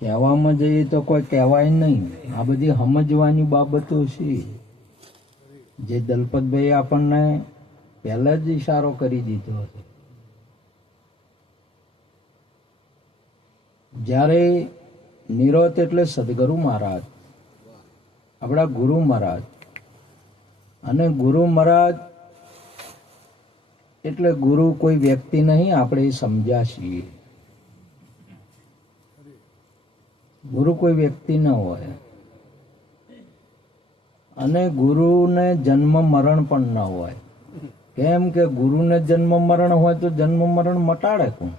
કહેવામાં જઈએ તો કોઈ કહેવાય નહીં. આ બધી સમજવાની બાબતો છે જે દલપતભાઈ આપણને પહેલા જ ઈશારો કરી દીધો હતો. જ્યારે નિરોત એટલે સદગુરુ મહારાજ, આપણા ગુરુ મહારાજ, અને ગુરુ મહારાજ એટલે ગુરુ કોઈ વ્યક્તિ નહીં, આપણે સમજ્યા છીએ. ગુરુ કોઈ વ્યક્તિ ન હોય, અને ગુરુને જન્મ મરણ પણ ન હોય. કેમ કે ગુરુને જન્મ મરણ હોય તો જન્મ મરણ મટાડે કોણ?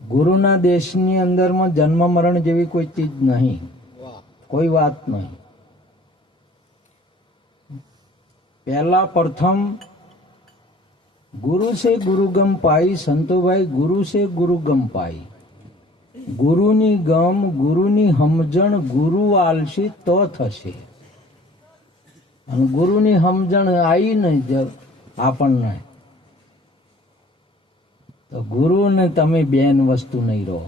ગુરુના દેશની અંદરમાં જન્મ મરણ જેવી કોઈ ચીજ નહીં, કોઈ વાત નહીં. પહેલા પ્રથમ ગુરુ સે ગુરુ ગમ પાઈ, સંતોભાઈ ગુરુ સે ગુરુ ગમ પાઈ. ગુરુની ગમ, ગુરુની સમજણ ગુરુ આલશે તો થશે. અને ગુરુની સમજણ આવી નહીં આપણને તો ગુરુને તમે બેન વસ્તુ નહીં રહો.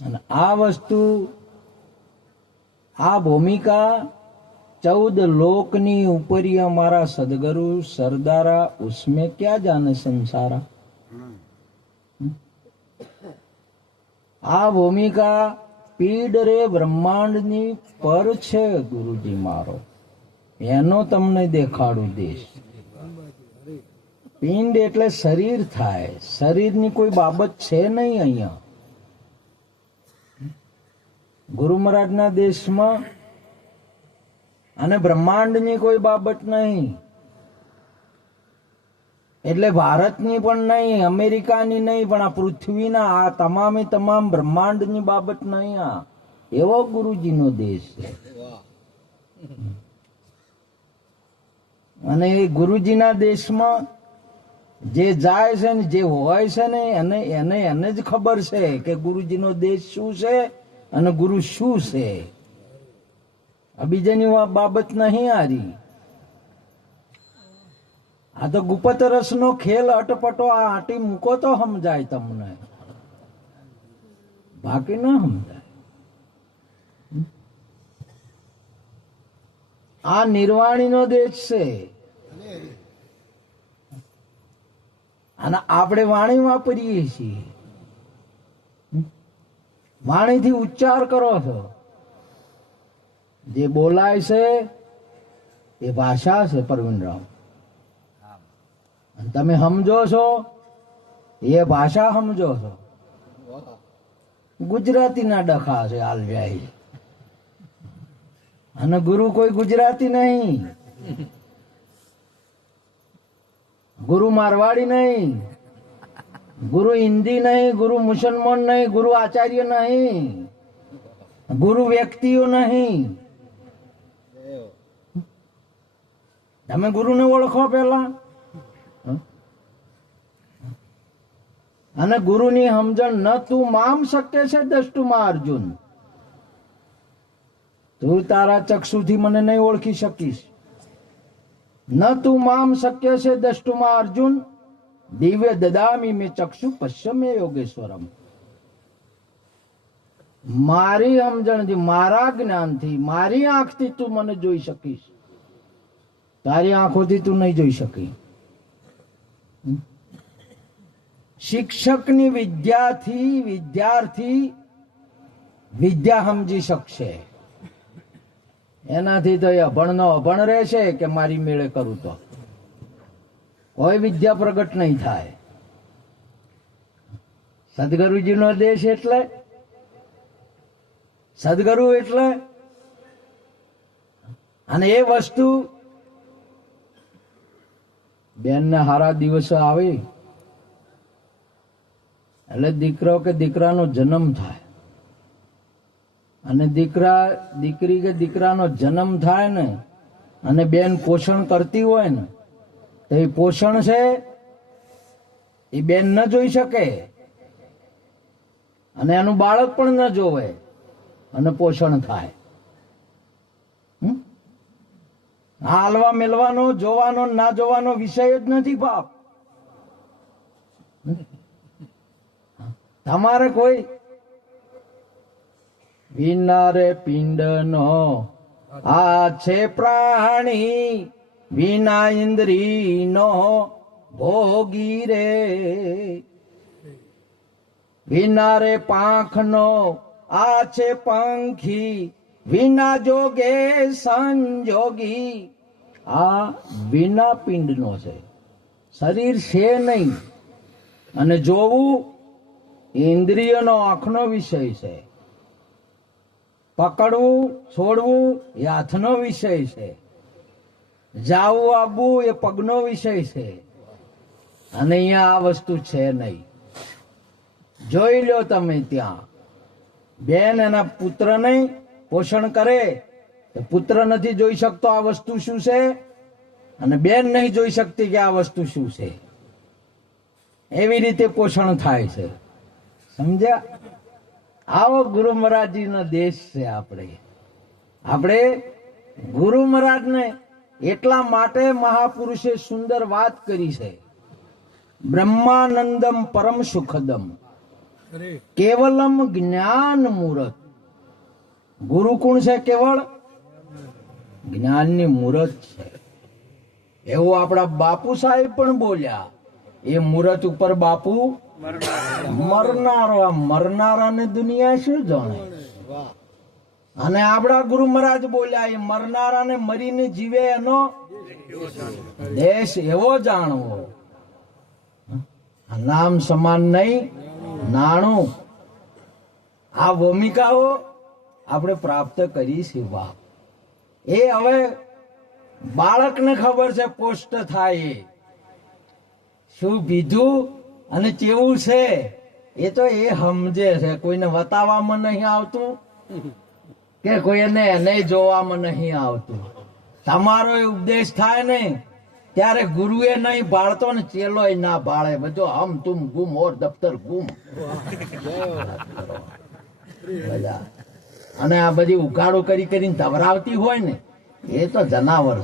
અને આ વસ્તુ, આ ભૂમિકા 14 લોકની ઉપરી हमारा सदगुरु सरदारा, उसमें क्या जाने संसारा. આ ભૂમિકા પીડ રે બ્રહ્માંડની પર છે ગુરુજી મારો, એનો તમને દેખાડું દેશ. પિંડ એટલે શરીર થાય, શરીરની કોઈ બાબત છે નહીં અહીંયા. ગુરુ મહારાજના દેશમાં અને બ્રહ્માંડની કોઈ બાબત નહીં. એટલે ભારતની પણ નહીં, અમેરિકાની નહીં, પણ આ પૃથ્વીના આ તમામે તમામ બ્રહ્માંડની બાબત નહીં. આ એવો ગુરુજીનો દેશ છે. અને એ ગુરુજીના દેશમાં જે જાય છે ને જે હોય છે ને એને જ ખબર છે કે ગુરુજીનો દેશ શું છે અને ગુરુ શું છે. આ બીજાની બાબત નહીં આરી. આ તો ગુપ્ત રસનો ખેલ અટપટો આ આટી મૂકો તો સમજાય તમને, બાકી ન સમજાય. આ નિર્વાણીનો દેશ છે. અને આપણે વાણી વાપરીએ છીએ. વાણીથી ઉચ્ચાર કરો છો. જે બોલાય છે એ ભાષા છે પરવીનરાવ, અને તમે સમજો છો એ ભાષા સમજો છો. ગુજરાતીના ડખા છે હાલ જાય. અને ગુરુ કોઈ ગુજરાતી નહીં, ગુરુ મારવાડી નહીં, ગુરુ હિન્દી નહીં, ગુરુ મુસલમાન નહીં, ગુરુ આચાર્ય નહીં, ગુરુ વ્યક્તિઓ નહીં. તમે ગુરુને ઓળખો પેલા. અને ગુરુની સમજણ ન તું મામ શક્ય છે દષ્ટુમાં અર્જુન, તું તારા ચક્ષુથી મને નહીં ઓળખી શકીશ. ન તું મામ શક્ય છે દષ્ટુમાં અર્જુન, દિવ્ય દદામી મેં ચક્ષુ પશ્ચમે યોગેશ્વરમ. મારી સમજણથી, મારા જ્ઞાનથી, મારી આંખથી તું મને જોઈ શકીશ, તારી આંખોથી તું નહીં જોઈ શકી. શિક્ષકની વિદ્યાથી વિદ્યાર્થી વિદ્યા સમજી શકશે. એનાથી તો એ અભણનો અભણ રહેશે કે મારી મેળે કરું તો કોઈ વિદ્યા પ્રગટ નહીં થાય. સદગુરુજીનો દેશ એટલે, સદગુરુ એટલે, અને એ વસ્તુ બેનને હારા દિવસો આવે એટલે દીકરો કે દીકરાનો જન્મ થાય. અને દીકરી કે દીકરાનો જન્મ થાય ને, અને બેન પોષણ કરતી હોય ને, તો એ પોષણ છે એ બેન ન જોઈ શકે, અને એનું બાળક પણ ન જોવે, અને પોષણ થાય. હાલવા મેલવાનો, જોવાનો ના જોવાનો વિષય જ નથી બાપ. તમારે કોઈ વિના રે પિંડ નો આ છે પ્રાણી, વિના ઇન્દ્રી નો ભોગી રે, વિના રે પાંખ નો આ છે પંખી, વિના જોગે સંજોગી. આ વિના પિંડ નો છે, શરીર છે નહીં. અને જોવું ઇન્દ્રિયનો આંખનો વિષય છે, પકડવું છોડવું એ હાથનો વિષય છે, જાવું આવવું એ પગનો વિષય છે. અને અહીંયા આ વસ્તુ છે નહીં. જોઈ લો તમે, ત્યાં બેન એના પુત્રને પોષણ કરે, પુત્ર નથી જોઈ શકતો આ વસ્તુ શું છે, અને બેન નહીં જોઈ શકતી કે આ વસ્તુ શું છે. એવી રીતે પોષણ થાય છે. સમજ્યા? આવો ગુરુ મહારાજજીનો દેશ છે. આપણે ગુરુ મહારાજને એટલા માટે મહાપુરુષે સુંદર વાત કરી છે. બ્રહ્માનંદમ પરમ સુખદમ કેવલમ જ્ઞાન મૂરત. ગુરુ કોણ છે? કેવળ જ્ઞાનની મૂરત છે. એવું આપણા બાપુ સાહેબ પણ બોલ્યા. એ મૂરત ઉપર બાપુ મરનારો. મરનારાને દુનિયા શું જાણે? અને આપણા ગુરુ મહારાજ બોલ્યા, એ મરનારાને મરીને જીવે એનો દેશ એવો જાણવો. નામ સમાન નહીં, નાણું. આ ભૂમિકાઓ આપણે પ્રાપ્ત કરી છે. બાપ એ હવે બાળકને ખબર છે પોસ્ટ થાય એ શું પીધું અને કેવું છે, એ તો એ સમજે છે. કોઈને બતાવવામાં નહીં આવતું કે કોઈને એને જોવામાં નહીં આવતું. તમારો એ ઉપદેશ થાય ને ત્યારે ગુરુએ નહીં ભાળતો ને ચેલોય ના ભાળે. બધો હમ તુમ ગુમ ઓર દફતર ગુમ. અને આ બધી ઉઘાડો કરીને ધવરાવતી હોય ને, એ તો જનાવર છે.